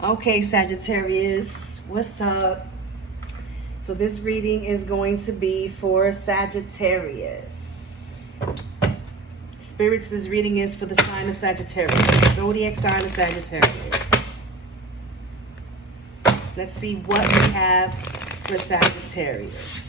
Okay, Sagittarius, what's up? So this reading is going to be for Sagittarius. Spirits, this reading is for the sign of Sagittarius, zodiac sign of Sagittarius. Let's see what we have for Sagittarius.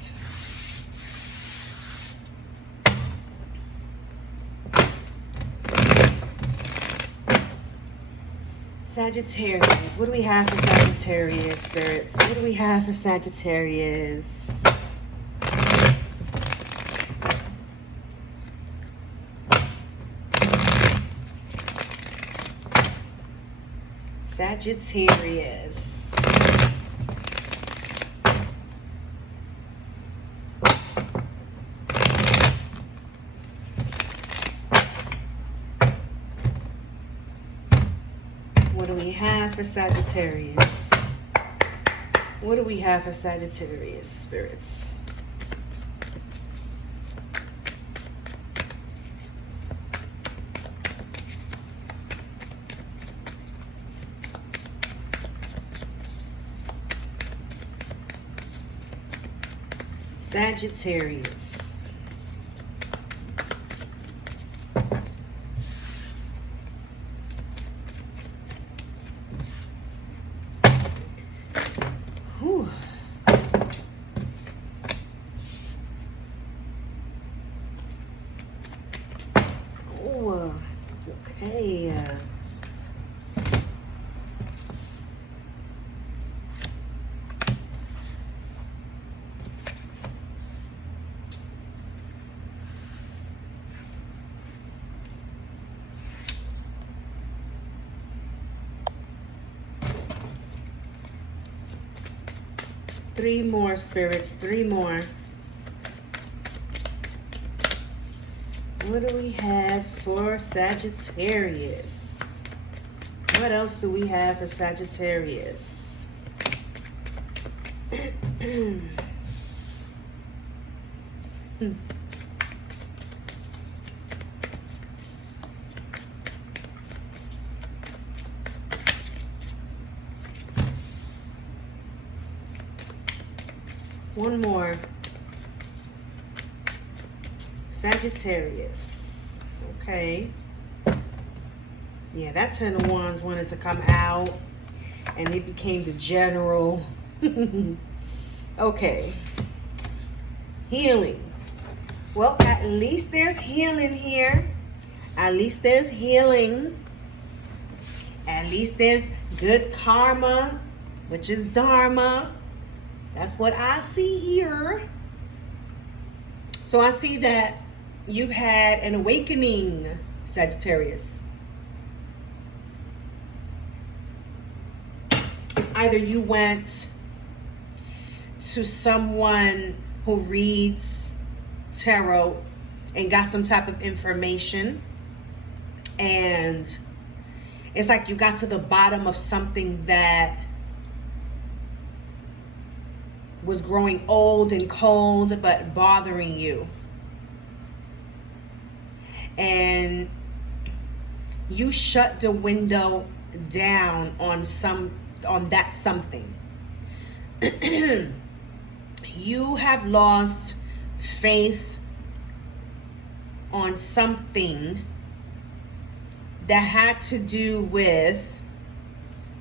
Sagittarius, what do we have for Sagittarius, spirits? What do we have for Sagittarius? Sagittarius. What do we have for Sagittarius? What do we have for Sagittarius, spirits? Sagittarius. Whew. Oh, okay. Three more, spirits, three more. What do we have for Sagittarius? What else do we have for Sagittarius? One more. Sagittarius. Okay. Yeah, that Ten of Wands wanted to come out and it became the General. Okay. Healing. Well, at least there's healing here. At least there's healing. At least there's good karma, which is Dharma. That's what I see here. So I see that you've had an awakening, Sagittarius. It's either you went to someone who reads tarot and got some type of information, and it's like you got to the bottom of something that was growing old and cold but bothering you, and you shut the window down on that something. You have lost faith on something that had to do with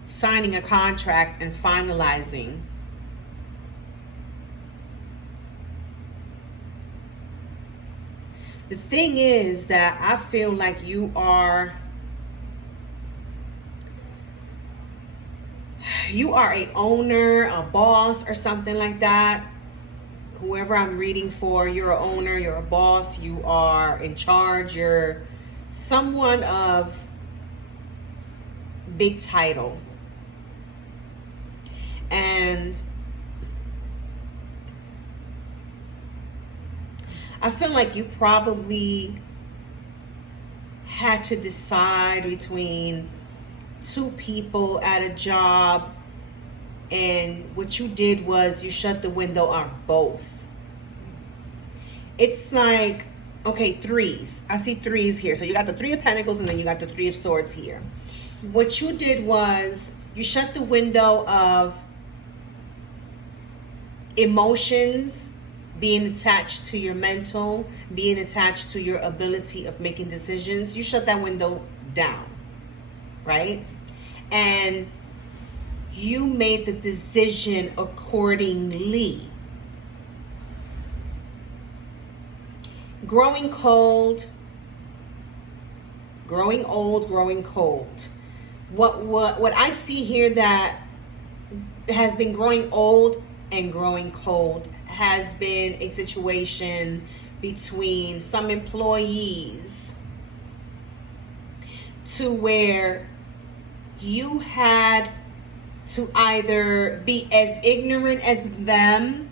signing a contract and finalizing. The thing is that I feel like you are a owner, a boss, or something like that. Whoever I'm reading for, you're an owner, you're a boss, you are in charge, you're someone of big title. And I feel like you probably had to decide between two people at a job, and what you did was you shut the window on both. It's like, okay, threes. I see threes here. So you got the Three of Pentacles and then you got the Three of Swords here. What you did was You shut the window of emotions being attached to your mental, being attached to your ability of making decisions. You shut that window down, right? And you made the decision accordingly. Growing cold, growing old, growing cold. What I see here that has been growing old and growing cold has been a situation between some employees to where you had to either be as ignorant as them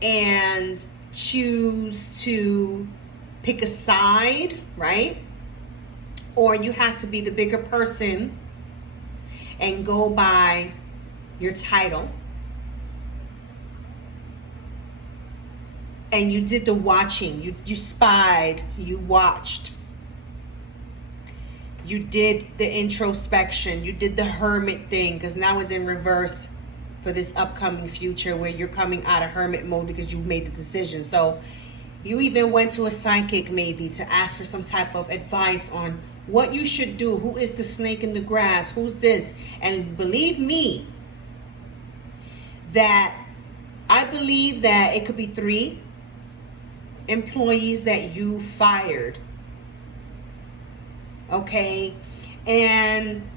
and choose to pick a side, right? Or you had to be the bigger person and go by your title. And you did the watching. You spied. You watched. You did the introspection. You did the hermit thing, because now it's in reverse for this upcoming future where you're coming out of hermit mode because you made the decision. So you even went to a psychic maybe to ask for some type of advice on what you should do. Who is the snake in the grass? Who's this? And believe me, that I believe that it could be 3 employees that you fired. Okay? And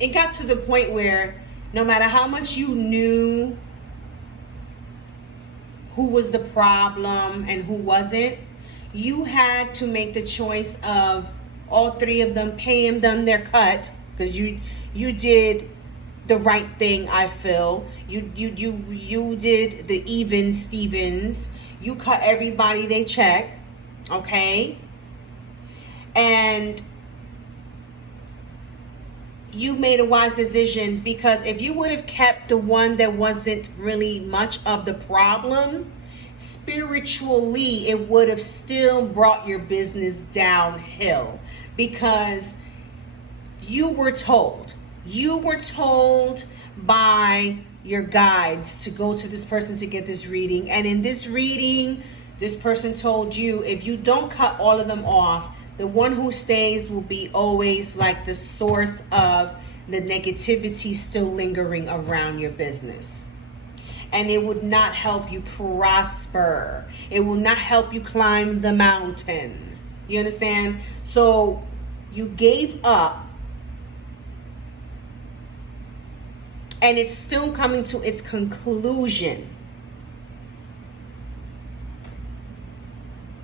it got to the point where no matter how much you knew who was the problem and who wasn't, you had to make the choice of all 3 of them pay them their cut, because you did the right thing. I feel you did the even Stevens. You cut everybody they check, okay? And you made a wise decision, because if you would have kept the one that wasn't really much of the problem, spiritually it would have still brought your business downhill, because you were told by your guides to go to this person to get this reading. And in this reading, this person told you, if you don't cut all of them off, the one who stays will be always like the source of the negativity still lingering around your business. And it would not help you prosper. It will not help you climb the mountain. You understand? So you gave up. And it's still coming to its conclusion.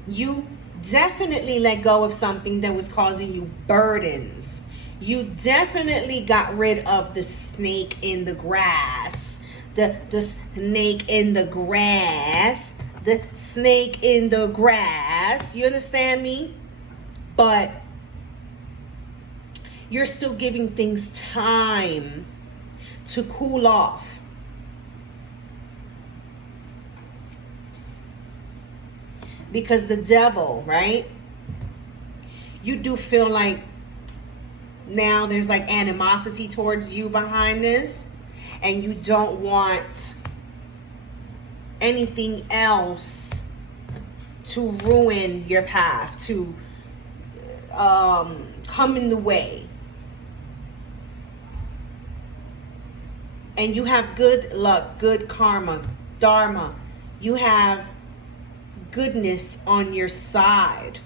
You definitely let go of something that was causing you burdens. You definitely got rid of the snake in the grass. The snake in the grass. The snake in the grass. You understand me? But you're still giving things time to cool off. Because the devil, right? You do feel like now there's like animosity towards you behind this, and you don't want anything else to ruin your path, to come in the way. And you have good luck, good karma, dharma. You have goodness on your side.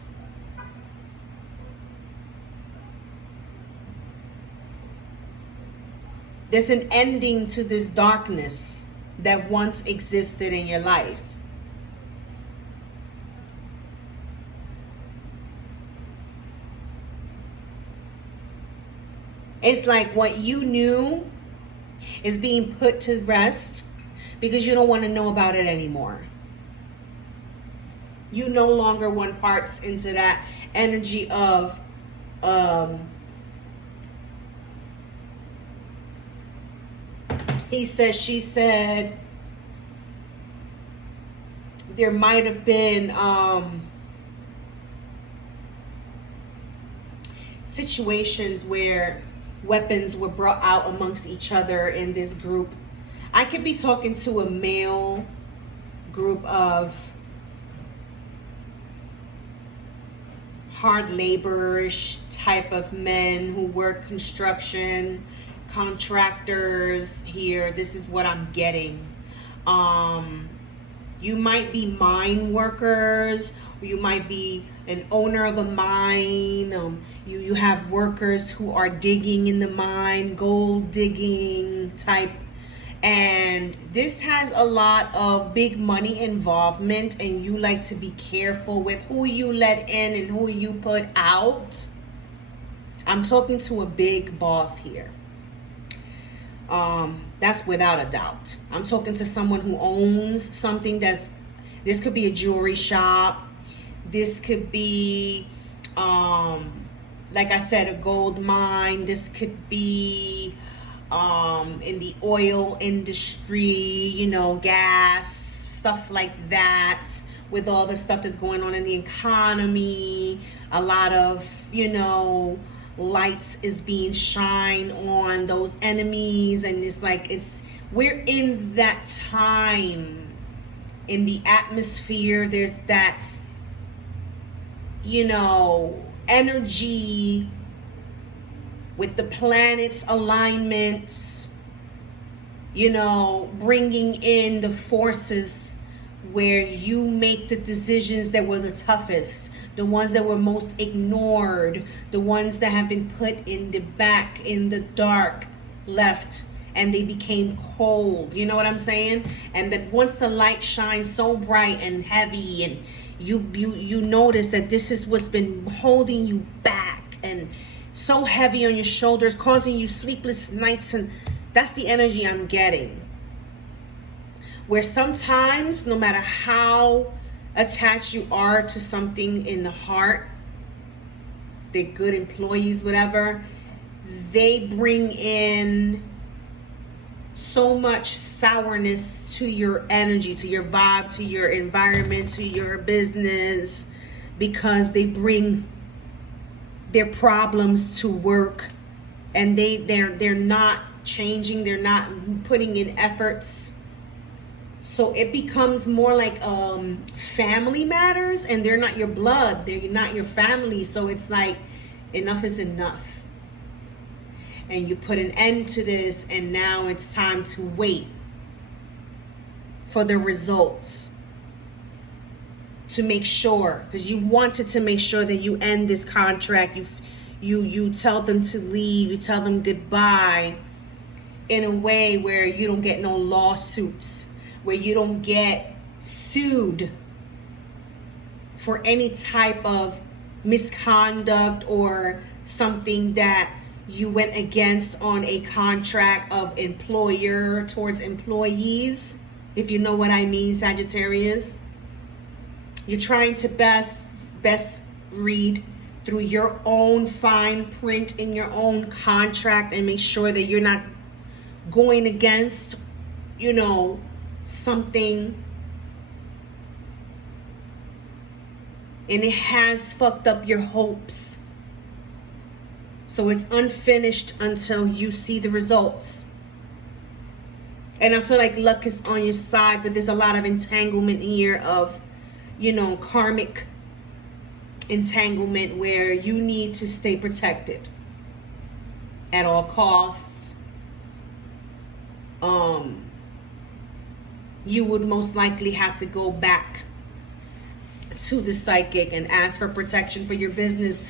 There's an ending to this darkness that once existed in your life. It's like what you knew is being put to rest because you don't want to know about it anymore. You no longer want parts into that energy of he said, she said. There might have been situations where weapons were brought out amongst each other in this group. I could be talking to a male group of hard labor-ish type of men who work construction, contractors here. This is what I'm getting. You might be mine workers, or you might be an owner of a mine. You have workers who are digging in the mine, gold digging type. And this has a lot of big money involvement, and you like to be careful with who you let in and who you put out. I'm talking to a big boss here. That's without a doubt. I'm talking to someone who owns something this could be a jewelry shop. This could be, like I said, a gold mine. This could be in the oil industry, gas, stuff like that, with all the stuff that's going on in the economy. A lot of, lights is being shined on those enemies, and we're in that time in the atmosphere. There's that, energy with the planets' alignments, bringing in the forces where you make the decisions that were the toughest, the ones that were most ignored, the ones that have been put in the back, in the dark, left, and they became cold. You know what I'm saying? And that once the light shines so bright and heavy, and you notice that this is what's been holding you back and so heavy on your shoulders, causing you sleepless nights, and that's the energy I'm getting. Where sometimes, no matter how attached you are to something in the heart, they're good employees, whatever, they bring in so much sourness to your energy, to your vibe, to your environment, to your business, because they bring their problems to work, and they're not changing, they're not putting in efforts. So it becomes more like family matters, and they're not your blood, they're not your family. So it's like enough is enough, and you put an end to this, and now it's time to wait for the results, to make sure, because you wanted to make sure that you end this contract. You tell them to leave, you tell them goodbye in a way where you don't get no lawsuits, where you don't get sued for any type of misconduct or something that you went against on a contract of employer towards employees, if you know what I mean, Sagittarius. You're trying to best read through your own fine print in your own contract and make sure that you're not going against, something, and it has fucked up your hopes. So it's unfinished until you see the results. And I feel like luck is on your side, but there's a lot of entanglement here of, karmic entanglement, where you need to stay protected at all costs. You would most likely have to go back to the psychic and ask for protection for your business,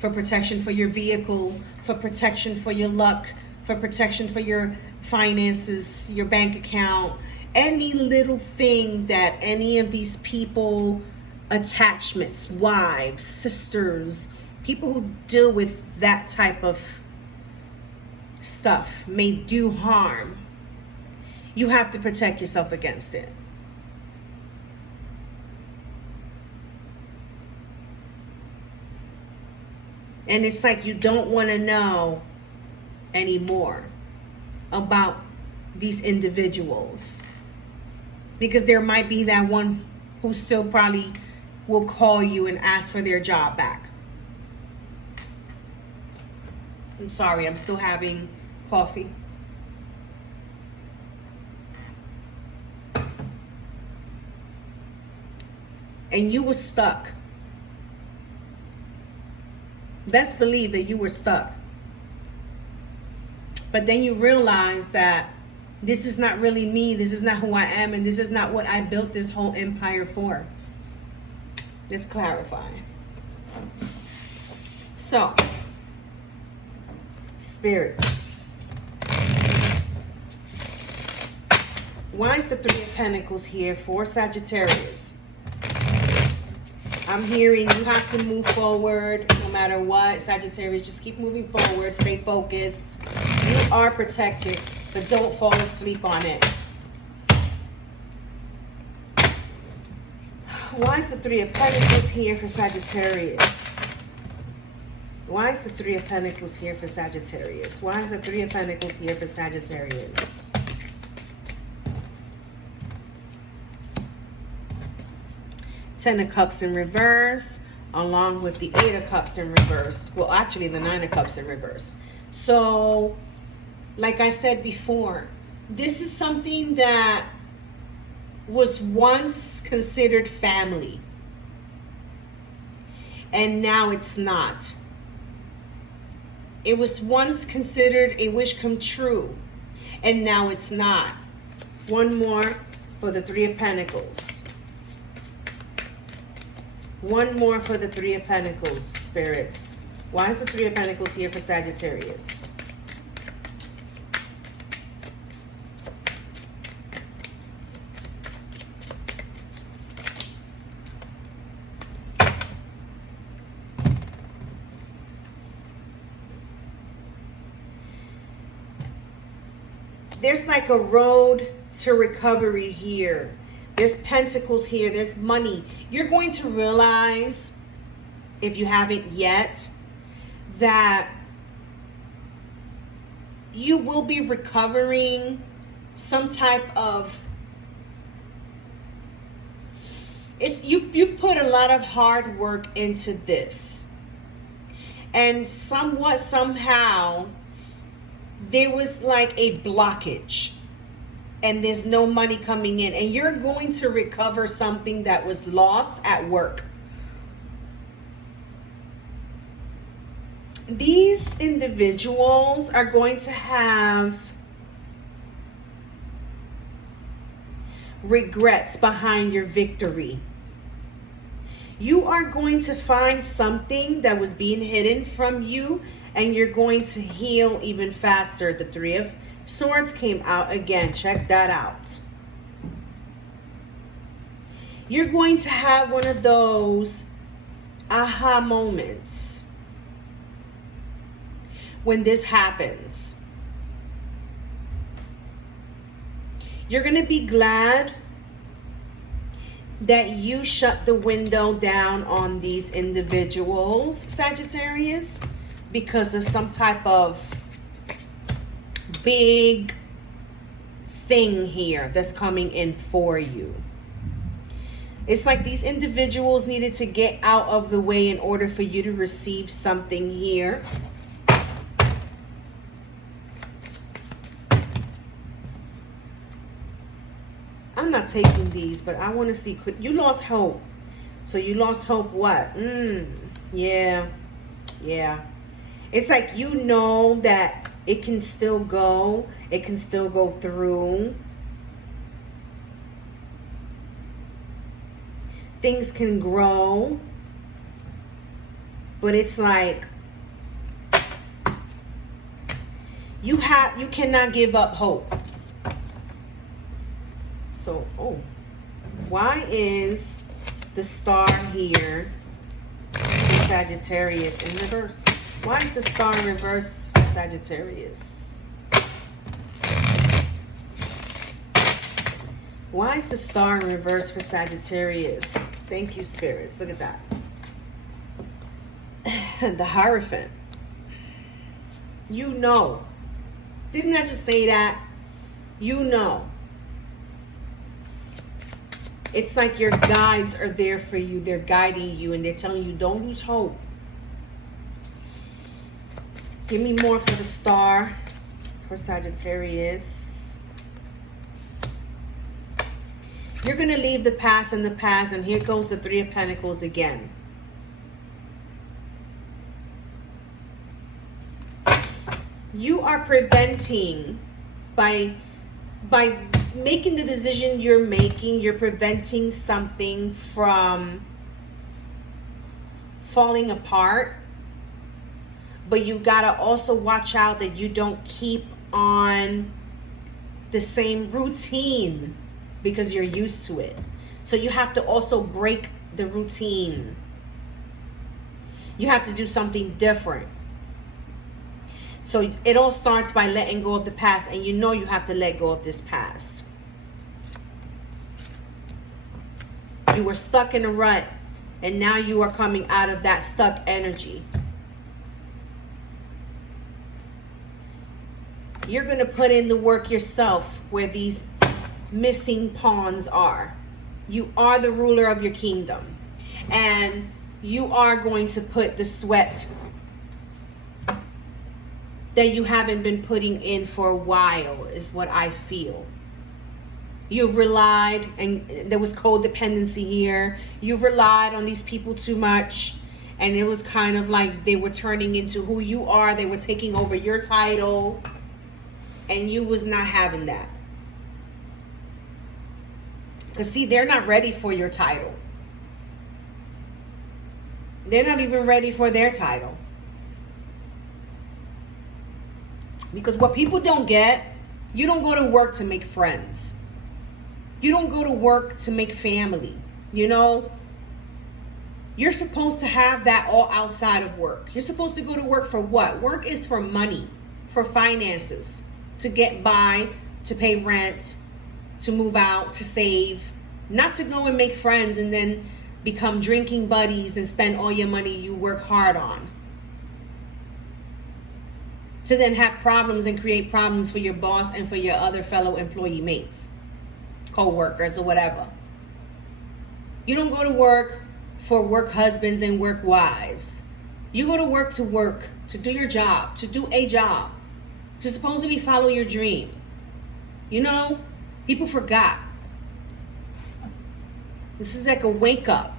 for protection for your vehicle, for protection for your luck, for protection for your finances, your bank account, any little thing that any of these people, attachments, wives, sisters, people who deal with that type of stuff may do harm. You have to protect yourself against it. And it's like you don't want to know anymore about these individuals, because there might be that one who still probably will call you and ask for their job back. I'm sorry, I'm still having coffee. And you were stuck. Best believe that you were stuck. But then you realize that this is not really me, this is not who I am, and this is not what I built this whole empire for. Let's clarify. So, spirits. Why is the Three of Pentacles here for Sagittarius? I'm hearing you have to move forward no matter what. Sagittarius, just keep moving forward. Stay focused. You are protected, but don't fall asleep on it. Why is the Three of Pentacles here for Sagittarius? Why is the Three of Pentacles here for Sagittarius? Why is the Three of Pentacles here for Sagittarius? Ten of Cups in reverse, along with the Eight of Cups in reverse. Well, actually, the Nine of Cups in reverse. So, like I said before, this is something that was once considered family. And now it's not. It was once considered a wish come true. And now it's not. One more for the Three of Pentacles. One more for the Three of Pentacles, spirits. Why is the Three of Pentacles here for Sagittarius? There's like a road to recovery here. There's pentacles here. There's money. You're going to realize, if you haven't yet, that you will be recovering some type of... You've put a lot of hard work into this. And somewhat, somehow, there was like a blockage. And there's no money coming in, and you're going to recover something that was lost at work. These individuals are going to have regrets behind your victory. You are going to find something that was being hidden from you, and you're going to heal even faster. The Three of Swords came out again. Check that out. You're going to have one of those aha moments when this happens. You're going to be glad that you shut the window down on these individuals, Sagittarius, because of some type of big thing here that's coming in for you. It's like these individuals needed to get out of the way in order for you to receive something here. I'm not taking these, but I want to see. You lost hope. So you lost hope what? Yeah. It's like you know that it can still go. It can still go through. Things can grow. But it's like you cannot give up hope. So, why is the star here in Sagittarius in reverse? Why is the star in reverse for Sagittarius? Why is the star in reverse for Sagittarius? Thank you, spirits. Look at that. The Hierophant. You know. Didn't I just say that? You know. It's like your guides are there for you. They're guiding you and they're telling you, don't lose hope. Give me more for the star for Sagittarius. You're going to leave the past in the past, and here goes the Three of Pentacles again. You are preventing, by making the decision you're making, you're preventing something from falling apart. But you gotta also watch out that you don't keep on the same routine because you're used to it. So you have to also break the routine. You have to do something different. So it all starts by letting go of the past, and you know you have to let go of this past. You were stuck in a rut, and now you are coming out of that stuck energy. You're going to put in the work yourself where these missing pawns are. You are the ruler of your kingdom, and you are going to put the sweat that you haven't been putting in for a while, is what I feel. You've relied, and there was codependency here. You've relied on these people too much, and it was kind of like they were turning into who you are. They were taking over your title, and you was not having that. Because see, they're not ready for your title. They're not even ready for their title. Because what people don't get, you don't go to work to make friends. You don't go to work to make family. You know, you're supposed to have that all outside of work. You're supposed to go to work for what? Work is for money, for finances, to get by, to pay rent, to move out, to save. Not to go and make friends and then become drinking buddies and spend all your money you work hard on. To then have problems and create problems for your boss and for your other fellow employee mates, co-workers or whatever. You don't go to work for work husbands and work wives. You go to work, to do your job, to do a job, to supposedly follow your dream. You know, people forgot. This is like a wake up.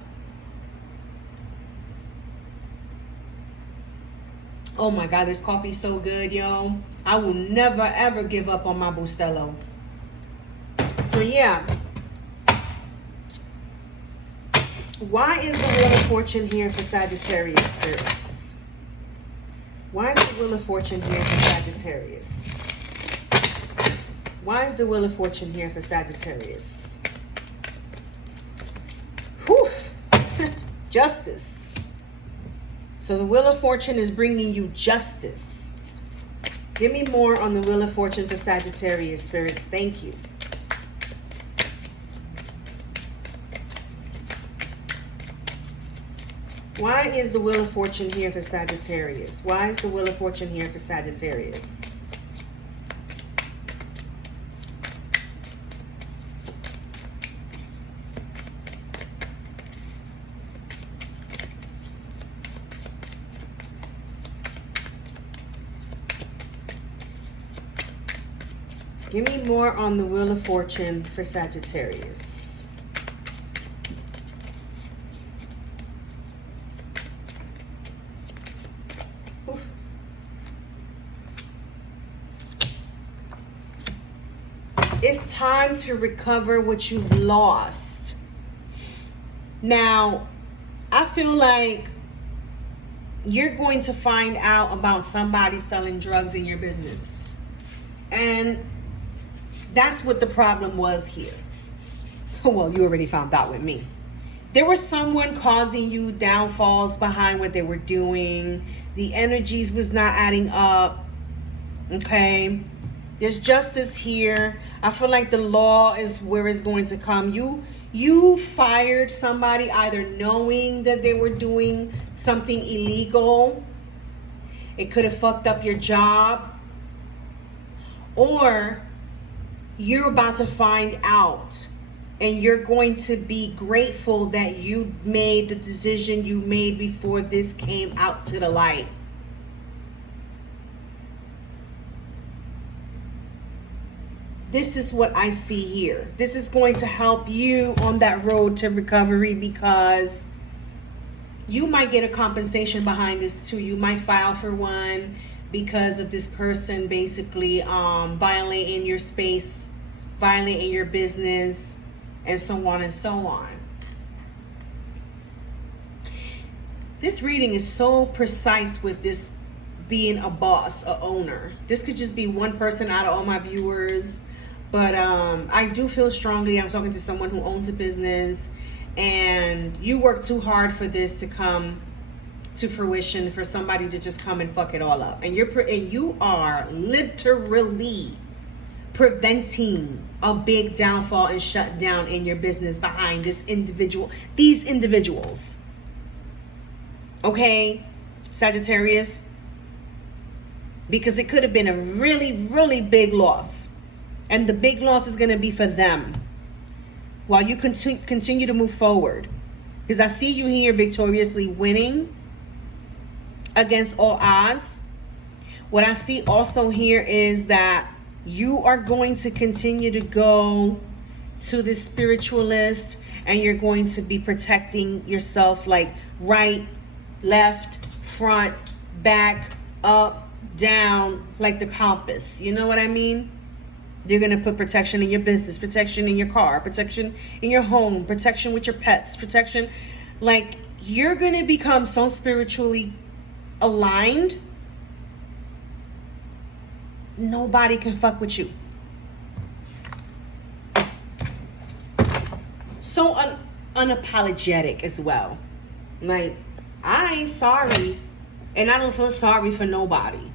Oh my God, this coffee is so good, yo. I will never, ever give up on my Bustelo. So yeah. Why is the Wheel of Fortune here for Sagittarius spirits? Why is the Wheel of Fortune here for Sagittarius? Why is the Wheel of Fortune here for Sagittarius? Whew. Justice. So the Wheel of Fortune is bringing you justice. Give me more on the Wheel of Fortune for Sagittarius spirits. Thank you. Why is the Wheel of Fortune here for Sagittarius? Why is the Wheel of Fortune here for Sagittarius? Give me more on the Wheel of Fortune for Sagittarius. Oof. It's time to recover what you've lost. Now, I feel like you're going to find out about somebody selling drugs in your business. And that's what the problem was here. Well, you already found out with me. There was someone causing you downfalls behind what they were doing. The energies was not adding up. Okay? There's justice here. I feel like the law is where it's going to come. You fired somebody either knowing that they were doing something illegal. It could have fucked up your job. Or you're about to find out, and you're going to be grateful that you made the decision you made before this came out to the light. this is what I see here. This is going to help you on that road to recovery, because you might get a compensation behind this too. You might file for one because of this person basically violating your space, violating your business, and so on and so on. This reading is so precise with this being a boss, a owner. This could just be one person out of all my viewers, but I do feel strongly I'm talking to someone who owns a business, and you work too hard for this to come to fruition, for somebody to just come and fuck it all up. And you are literally preventing a big downfall and shutdown in your business behind these individuals. Okay, Sagittarius? Because it could have been a really, really big loss. And the big loss is going to be for them while you continue to move forward. Because I see you here victoriously winning against all odds. What I see also here is that you are going to continue to go to the spiritualist, and you're going to be protecting yourself, like right, left, front, back, up, down, like the compass. You know what I mean? You're going to put protection in your business, protection in your car, protection in your home, protection with your pets, protection. Like, you're going to become so spiritually aligned, nobody can fuck with you. So unapologetic as well. Like, I ain't sorry, and I don't feel sorry for nobody.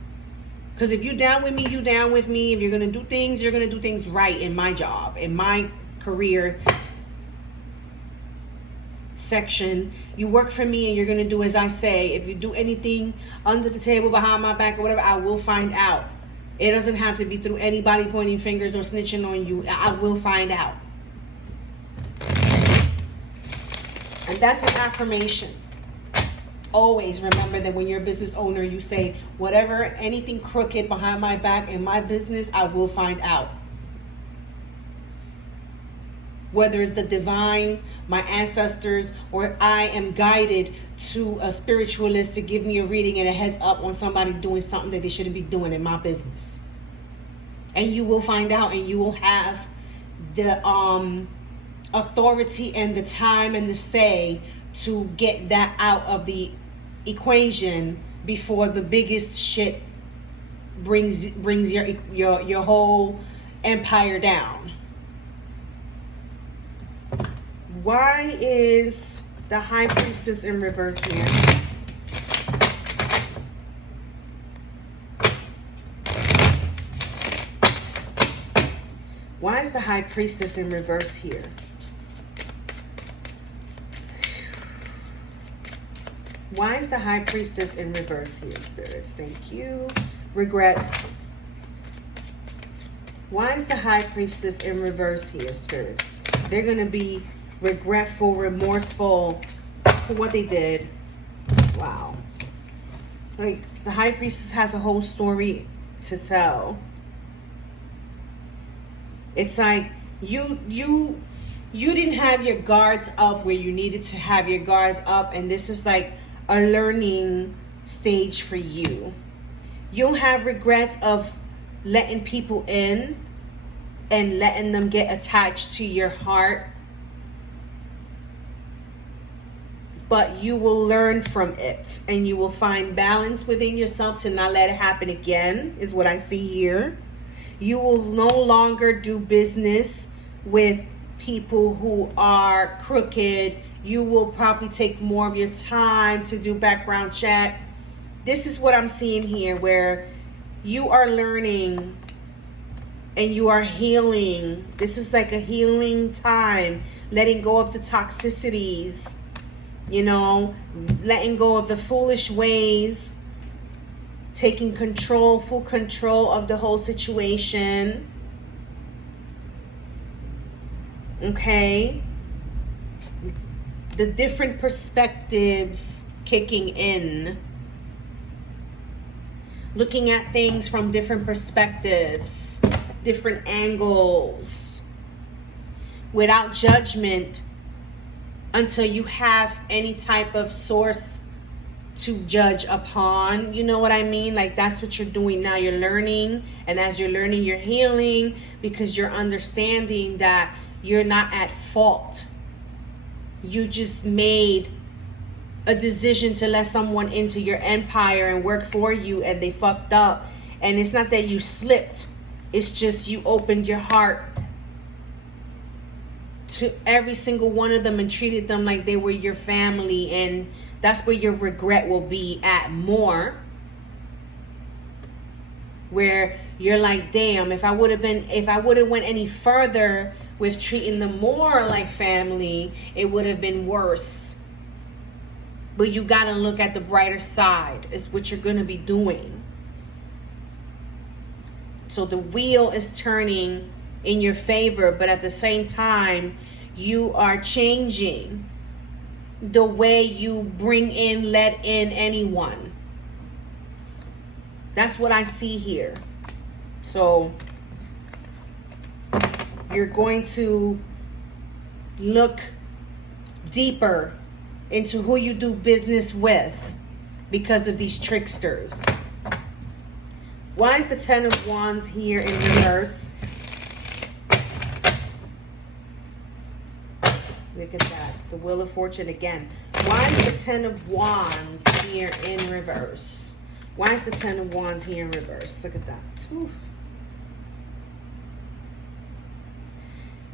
Because if you down with me, you down with me. If you're going to do things, you're going to do things right in my job, in my career section. You work for me and you're going to do as I say. If you do anything under the table, behind my back, or whatever, I will find out. It doesn't have to be through anybody pointing fingers or snitching on you. I will find out. And that's an affirmation. Always remember that when you're a business owner, you say, whatever, anything crooked behind my back in my business, I will find out. Whether it's the divine, my ancestors, or I am guided to a spiritualist to give me a reading and a heads up on somebody doing something that they shouldn't be doing in my business. And you will find out, and you will have the authority and the time and the say to get that out of the equation before the biggest shit brings your whole empire down. Why is the High Priestess in reverse here? Why is the High Priestess in reverse here? Why is the High Priestess in reverse here, spirits? Thank you. Regrets. Why is the High Priestess in reverse here, spirits? They're going to be regretful, remorseful for what they did. Wow. Like, the High Priestess has a whole story to tell. It's like you didn't have your guards up where you needed to have your guards up, and this is like a learning stage for you. You'll have regrets of letting people in and letting them get attached to your heart, but you will learn from it, and you will find balance within yourself to not let it happen again, is what I see here. You will no longer do business with people who are crooked. You will probably take more of your time to do background check. This is what I'm seeing here, where you are learning and you are healing. This is like a healing time, letting go of the toxicities, letting go of the foolish ways, taking control, full control of the whole situation. Okay? The different perspectives kicking in. Looking at things from different perspectives. different angles without judgment until you have any type of source to judge upon. You know what I mean? Like, that's what you're doing now. You're learning, and as you're learning, you're healing, because you're understanding that you're not at fault. You just made a decision to let someone into your empire and work for you, and they fucked up. And it's not that you slipped, it's just you opened your heart to every single one of them and treated them like they were your family. And that's where your regret will be at more, where you're like, damn, if I would have went any further with treating them more like family, it would have been worse. But you got to look at the brighter side. Is what you're going to be doing. So the wheel is turning in your favor, but at the same time, you are changing the way you let in anyone. That's what I see here. So you're going to look deeper into who you do business with because of these tricksters. Why is the Ten of Wands here in reverse? Look at that. The Wheel of Fortune again. Why is the Ten of Wands here in reverse? Why is the Ten of Wands here in reverse? Look at that. Oof.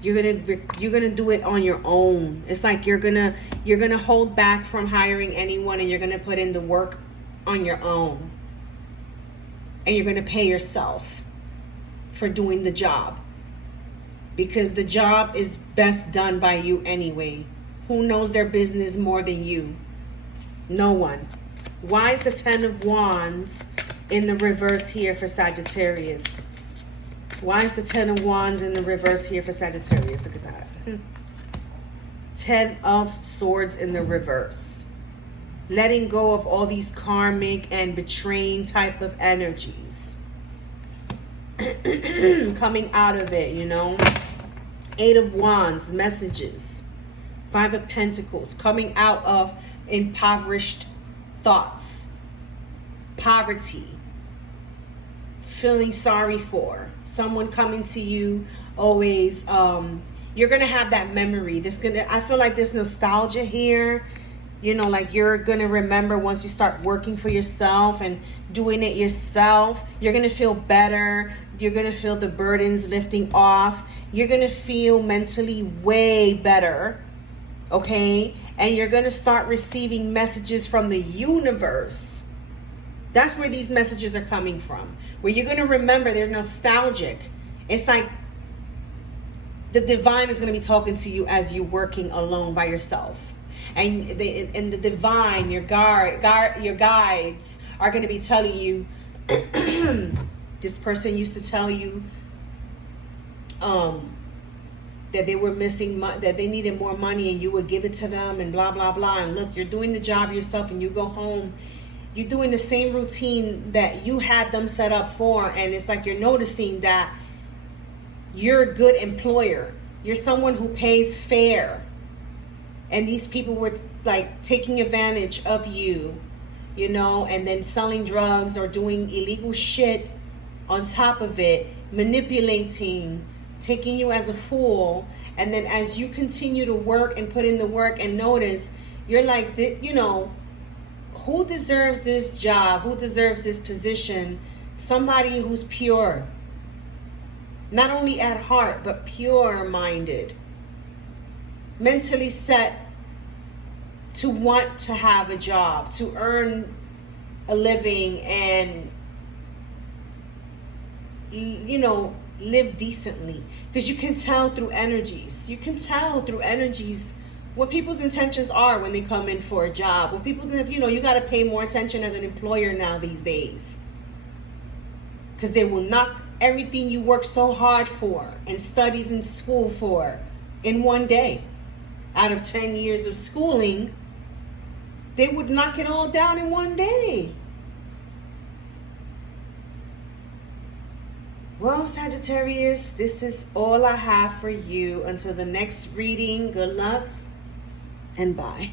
You're gonna do it on your own. It's like you're gonna hold back from hiring anyone, and you're gonna put in the work on your own. And you're gonna pay yourself for doing the job, because the job is best done by you anyway. Who knows their business more than you? No one. Why is the Ten of Wands in the reverse here for Sagittarius? Why is the Ten of Wands in the reverse here for Sagittarius? Look at that. 10 of Swords in the reverse. Letting go of all these karmic and betraying type of energies. Coming out of it, you know. 8 of Wands, messages. 5 of Pentacles, coming out of impoverished thoughts. Poverty. Feeling sorry for someone coming to you always. You're gonna have that memory. I feel like there's nostalgia here. You know, like you're gonna remember once you start working for yourself and doing it yourself. You're gonna feel better. You're gonna feel the burdens lifting off. You're gonna feel mentally way better. Okay? And you're gonna start receiving messages from the universe. That's where these messages are coming from. Where you're going to remember, they're nostalgic. It's like the divine is going to be talking to you as you're working alone by yourself. And the divine, your guides are going to be telling you, this person used to tell you that they were missing, that they needed more money, and you would give it to them, and blah, blah, blah. And look, you're doing the job yourself, and you go home. You're doing the same routine that you had them set up for, and it's like you're noticing that you're a good employer. You're someone who pays fair. And these people were like taking advantage of you, you know, and then selling drugs or doing illegal shit on top of it, manipulating, taking you as a fool. And then as you continue to work and put in the work and notice, you're like, you know, who deserves this job? Who deserves this position? Somebody who's pure. Not only at heart, but pure-minded. Mentally set to want to have a job, to earn a living and, you know, live decently. Because you can tell through energies. You can tell through energies what people's intentions are when they come in for a job. What people's, you know, you got to pay more attention as an employer now these days. Because they will knock everything you worked so hard for and studied in school for in one day. Out of 10 years of schooling, they would knock it all down in one day. Well, Sagittarius, this is all I have for you. Until the next reading, good luck and bye.